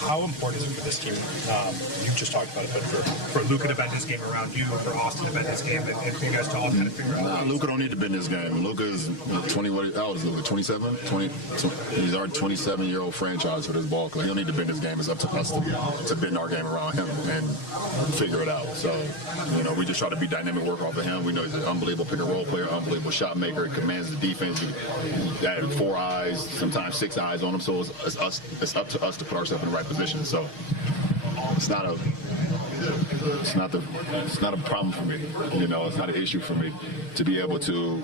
How important is it for this team? You just talked about it, but for Luka to bend his game around you, for Austin to bend his game, and for you guys to all kind of figure out. Luka don't need to bend his game. Luka is 20. What is Luka? 27? 20. He's our 27-year-old franchise for this ball club. He don't need to bend his game. It's up to us to bend our game around him and figure it out. So, we just try to be dynamic work off of him. We know he's an unbelievable pick-and-roll player, unbelievable shot maker. He commands the defense. He had 4 eyes, sometimes 6 eyes on him. So it's up to us to put ourselves in the right position. So it's not a problem for me. It's not an issue for me to be able to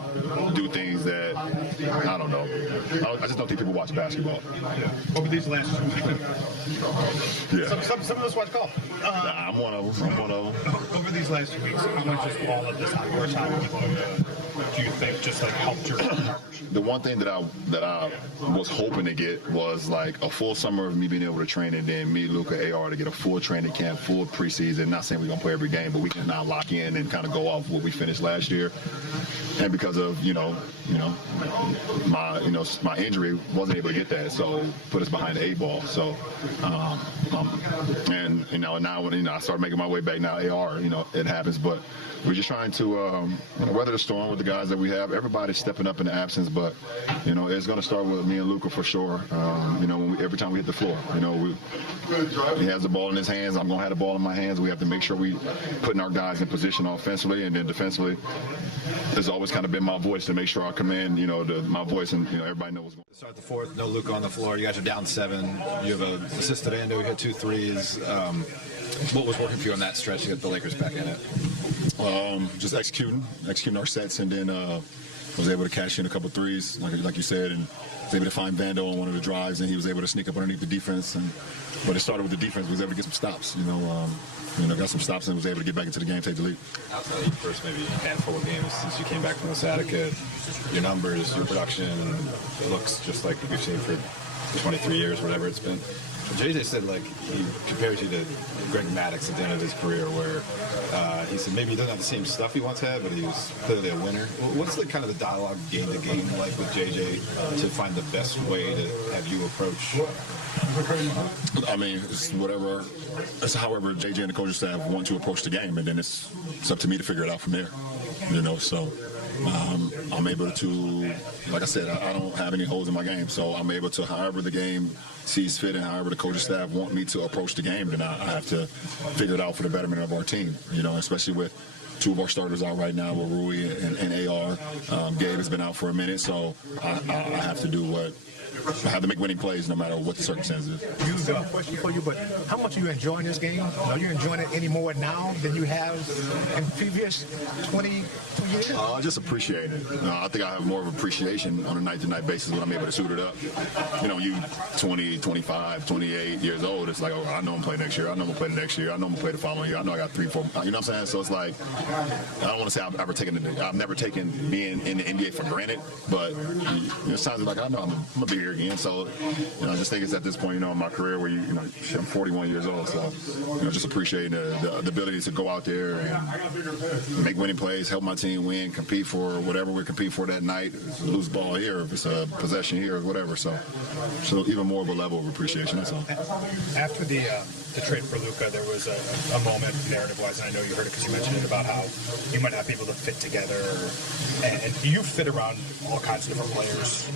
do things that I don't know. I just don't think people watch basketball. Over these last 2 weeks, some of us watch golf. I'm one of them. Over these last 2 weeks, how much is all of this outdoor time do you think just helped your partnership? The one thing that I was hoping to get was like a full summer of me being able to train, and then me, Luka, AR to get a full training camp, full preseason. Not saying we're gonna play every game, but we can now lock in and kind of go off what we finished last year. And because of my injury, wasn't able to get that, so put us behind the 8 ball. So and now when I start making my way back now, AR, it happens, but we're just trying to weather the storm with the guys that we have. Everybody's stepping up in the absence, but it's going to start with me and Luka for sure. Every time we hit the floor, he has the ball in his hands. I'm going to have the ball in my hands. We have to make sure we putting our guys in position offensively, and then defensively. There's always kind of been my voice to make sure I command, my voice, and everybody knows what's going on. Start the fourth, no Luka on the floor. You guys are down 7. You have an assist to Vando. You hit 2 threes. What was working for you on that stretch to get the Lakers back in it? Just executing our sets, and then was able to cash in a couple threes, like you said, and was able to find Vando on one of the drives, and he was able to sneak up underneath the defense. But it started with the defense. We was able to get some stops. Got some stops and was able to get back into the game, take the lead. Outside of your first maybe handful of games since you came back from the Satica, your numbers, your production, it looks just like we've seen for 23 years, whatever it's been. JJ said he compares you to Greg Maddux at the end of his career, where he said maybe he doesn't have the same stuff he once had, but he was clearly a winner. What's the kind of the dialogue game to game like with JJ to find the best way to have you approach? I mean, it's whatever. It's however JJ and the coaching staff want to approach the game, and then it's up to me to figure it out from there. So I'm able to, like I said, I don't have any holes in my game, so I'm able to, however the game sees fit and however the coaching staff want me to approach the game, then I have to figure it out for the betterment of our team. Especially with 2 of our starters out right now with Rui and AR. Gabe has been out for a minute, so I have to do what. I have to make winning plays no matter what the circumstances. You've got a question for you, but how much are you enjoying this game? Are you enjoying it any more now than you have in previous 22 years? I just appreciate it. I think I have more of appreciation on a night-to-night basis when I'm able to suit it up. You 20, 25, 28 years old, it's like, oh, I know I'm playing next year. I know I'm going to play the next year. I know I'm going to play the following year. I know I got 3, 4. You know what I'm saying? So it's like, I don't want to say I've never taken being in the NBA for granted, but it sounds like I know I'm going to be here again. So, I just think it's at this point, in my career where I'm 41 years old. So, just appreciating the ability to go out there and make winning plays, help my team win, compete for whatever we're competing for that night. If it's a loose ball here, if it's a possession here, or whatever. So even more of a level of appreciation. That's all. After the trade for Luka, there was a moment narrative-wise, and I know you heard it because you mentioned it, about how you might not be able to fit together, and you fit around all kinds of different players.